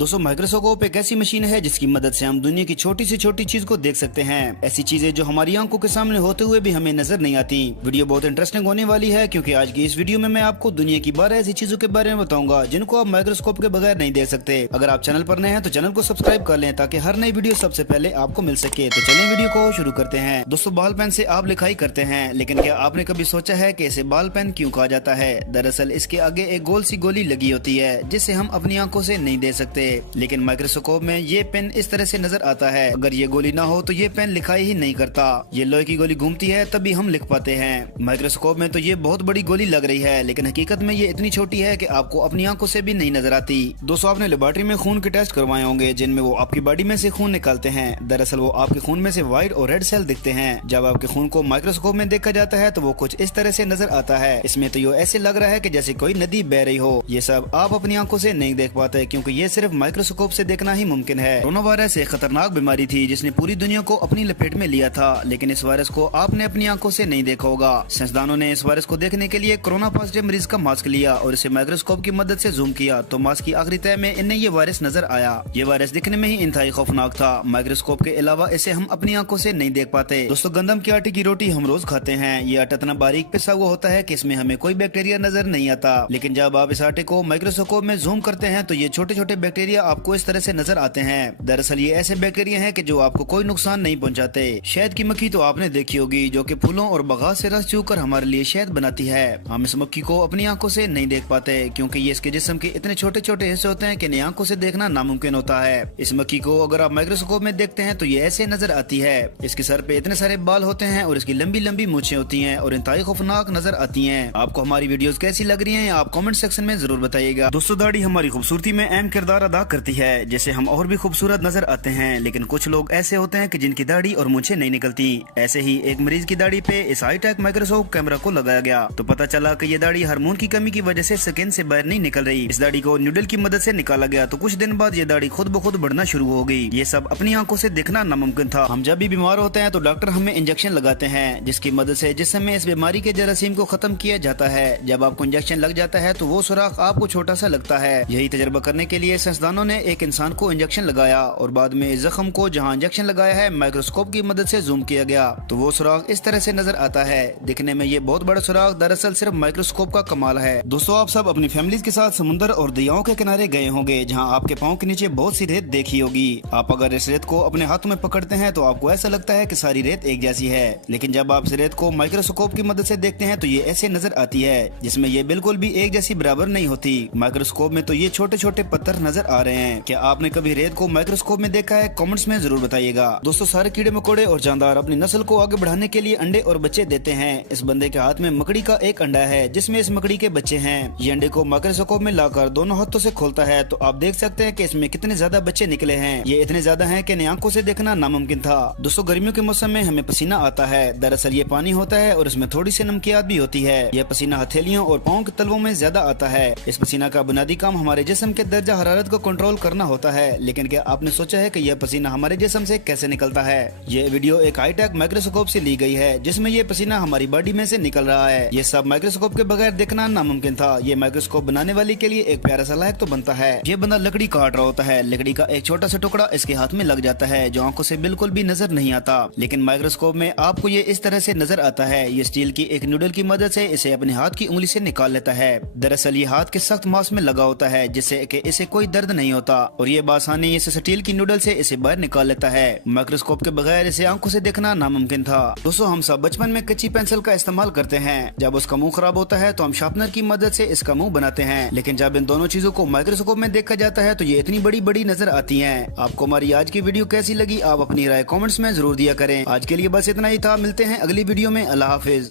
दोस्तों माइक्रोस्कोप एक ऐसी मशीन है जिसकी मदद से हम दुनिया की छोटी से छोटी चीज को देख सकते हैं। ऐसी चीजें जो हमारी आंखों के सामने होते हुए भी हमें नजर नहीं आती। वीडियो बहुत इंटरेस्टिंग होने वाली है क्योंकि आज की इस वीडियो में मैं आपको दुनिया की 12 ऐसी चीजों के बारे में बताऊंगा जिनको आप माइक्रोस्कोप के बगैर नहीं देख सकते। अगर आप चैनल पर नए हैं तो चैनल को सब्सक्राइब कर लें ताकि हर नई वीडियो सबसे पहले आपको मिल सके। तो चलिए वीडियो को शुरू करते हैं। दोस्तों बॉल पेन से आप लिखाई करते हैं, लेकिन क्या आपने कभी सोचा है कि इसे बॉल पेन क्यों कहा जाता है? दरअसल इसके आगे एक गोल सी गोली लगी होती है जिसे हम अपनी आंखों से नहीं देख सकते, लेकिन माइक्रोस्कोप में ये पेन इस तरह से नजर आता है। अगर ये गोली ना हो तो ये पेन लिखाई ही नहीं करता। ये लोहे की गोली घूमती है तभी हम लिख पाते हैं। माइक्रोस्कोप में तो ये बहुत बड़ी गोली लग रही है, लेकिन हकीकत में ये इतनी छोटी है कि आपको अपनी आंखों से भी नहीं नजर आती। दोस्तों आपने लेबोरेटरी में खून के टेस्ट करवाए होंगे जिनमें वो आपकी बॉडी में से खून निकालते हैं। दरअसल वो आपके खून में से व्हाइट और रेड सेल दिखते हैं। जब आपके खून को माइक्रोस्कोप में देखा जाता है तो वो कुछ इस तरह से नजर आता है। इसमें तो ये ऐसे लग रहा है कि जैसे कोई नदी बह रही हो। ये सब आप अपनी आंखों से नहीं देख पाते क्योंकि ये सिर्फ माइक्रोस्कोप से देखना ही मुमकिन है। कोरोना वायरस एक खतरनाक बीमारी थी जिसने पूरी दुनिया को अपनी लपेट में लिया था, लेकिन इस वायरस को आपने अपनी आंखों से नहीं देखा होगा। साइंसदानों ने इस वायरस को देखने के लिए कोरोना पॉजिटिव मरीज का मास्क लिया और इसे माइक्रोस्कोप की मदद से जूम किया तो मास्क की आखिरी तह में इन्हें ये वायरस नजर आया। ये वायरस दिखने में ही इंतहाई खौफनाक था। माइक्रोस्कोप के अलावा इसे हम अपनी आंखों से नहीं देख पाते। दोस्तों गंदम के आटे की रोटी हम रोज खाते हैं। ये आटा इतना बारीक पिसा हुआ होता है कि इसमें हमें कोई बैक्टीरिया नजर नहीं आता, लेकिन जब आप इस आटे को माइक्रोस्कोप में जूम करते हैं तो ये छोटे छोटे बैक्टीरिया आपको इस तरह से नजर आते हैं। दरअसल ये ऐसे बैक्टीरिया हैं कि जो आपको कोई नुकसान नहीं पहुंचाते। शहद की मक्खी तो आपने देखी होगी जो कि फूलों और बगास से रस चूकर हमारे लिए शहद बनाती है। हम इस मक्खी को अपनी आंखों से नहीं देख पाते क्योंकि ये इसके जिस्म के इतने छोटे छोटे हिस्से होते हैं कि इन्हें आंखों से देखना नामुमकिन होता है। इस मक्खी को अगर आप माइक्रोस्कोप में देखते हैं तो ये ऐसे नजर आती है। इसके सर पे इतने सारे बाल होते हैं और इसकी लंबी लंबी मूछें होती हैं और इंतहाई खौफनाक नजर आती हैं। आपको हमारी वीडियोस कैसी लग रही हैं आप कमेंट सेक्शन में जरूर बताइएगा। दोस्तों दाढ़ी हमारी खूबसूरती में अहम किरदार अदा करती है, जैसे हम और भी खूबसूरत नजर आते हैं, लेकिन कुछ लोग ऐसे होते हैं कि जिनकी दाढ़ी और मूछें नहीं निकलती। ऐसे ही एक मरीज की दाढ़ी पे इस हाईटेक माइक्रोस्कोप कैमरा को लगाया गया तो पता चला कि ये दाढ़ी हार्मोन की कमी की वजह से स्किन से बाहर नहीं निकल रही। इस दाढ़ी को न्यूडल की मदद से निकाला गया तो कुछ दिन बाद ये दाढ़ी खुद ब खुद बढ़ना शुरू हो गई। ये सब अपनी आंखों से देखना नामुमकिन था। हम जब भी बीमार होते हैं तो डॉक्टर हमें इंजेक्शन लगाते हैं जिसकी मदद से जिस्म में इस बीमारी के जरासीम को खत्म किया जाता है। जब आपको इंजेक्शन लग जाता है तो वो सुराख आपको छोटा सा लगता है। यही तजर्बा करने के लिए साइंसदानों ने एक इंसान को इंजेक्शन लगाया और बाद में इस जख्म को जहाँ इंजेक्शन लगाया है माइक्रोस्कोप की मदद से जूम किया गया तो वो सुराख इस तरह से नजर आता है। दिखने में ये बहुत बड़ा सुराख दरअसल सिर्फ माइक्रोस्कोप का कमाल है। दोस्तों आप सब अपनी फैमिलीज के साथ समुद्र और दरियाओं के किनारे गए होंगे जहाँ आपके पाँव के नीचे बहुत सी रेत देखी होगी। आप अगर इस रेत को अपने हाथों में पकड़ते हैं तो आपको ऐसा लगता है कि सारी रेत एक जैसी है, लेकिन जब आप इस रेत को माइक्रोस्कोप की मदद से देखते हैं तो ये ऐसे नजर आती है जिसमें ये बिल्कुल भी एक जैसी बराबर नहीं होती। माइक्रोस्कोप में तो ये छोटे छोटे पत्थर नजर आ रहे हैं। क्या आपने कभी रेत को माइक्रोस्कोप में देखा है? कमेंट्स में जरूर बताइएगा। दोस्तों सारे कीड़े मकोड़े और जानदार अपनी नस्ल को आगे बढ़ाने के लिए अंडे और बच्चे देते हैं। इस बंदे के हाथ में मकड़ी का एक अंडा है जिसमें इस मकड़ी के बच्चे हैं। ये अंडे को माइक्रोस्कोप में लाकर दोनों हाथों से खोलता है तो आप देख सकते हैं कि इसमें कितने ज्यादा बच्चे निकले हैं। ये इतने ज्यादा हैं कि आंखों से देखना नामुमकिन था। दोस्तों गर्मियों के मौसम में हमें पसीना आता है। दरअसल ये पानी होता है और इसमें थोड़ी सी नमकियात भी होती है। यह पसीना हथेलियों और पाँव के तलवों में ज्यादा आता है। इस पसीना का बुनियादी काम हमारे जिस्म के दर्जा हरारत को कंट्रोल करना होता है, लेकिन क्या आपने सोचा है कि यह पसीना हमारे जिस्म से कैसे निकलता है? ये वीडियो एक हाईटेक माइक्रोस्कोप से ली गई है जिसमें ये पसीना हमारी बॉडी में से निकल रहा है। ये सब माइक्रोस्कोप के बगैर देखना नामुमकिन था। ये माइक्रोस्कोप बनाने वाले के लिए एक प्यारा सा लायक तो बनता है। ये बंदा लकड़ी काट रहा होता है, लकड़ी का एक छोटा सा टुकड़ा इसके हाथ में लग जाता है जो आंखों से बिल्कुल भी नजर नहीं आता, लेकिन माइक्रोस्कोप में आपको ये इस तरह से नजर आता है। ये स्टील की एक नूडल की मदद से इसे अपने हाथ की उंगली से निकाल लेता है। दरअसल ये हाथ के सख्त मांस में लगा होता है जिससे कि इसे कोई दर्द नहीं होता और ये बासानी इस स्टील की नूडल से इसे बाहर निकाल लेता है। माइक्रोस्कोप के बगैर इसे आंखों से देखना नामुमकिन था। दोस्तों हम सब बचपन में कच्ची पेंसिल का इस्तेमाल करते हैं। जब उसका मुंह खराब होता है तो हम शार्पनर की मदद से इसका मुंह बनाते हैं, लेकिन जब इन दोनों चीजों को माइक्रोस्कोप में देखा जाता है तो ये इतनी बड़ी बड़ी नजर आती हैं। आपको हमारी आज की वीडियो कैसी लगी आप अपनी राय कमेंट्स में जरूर दिया करें। आज के लिए बस इतना ही था। मिलते हैं अगली वीडियो में। अल्लाह हाफिज।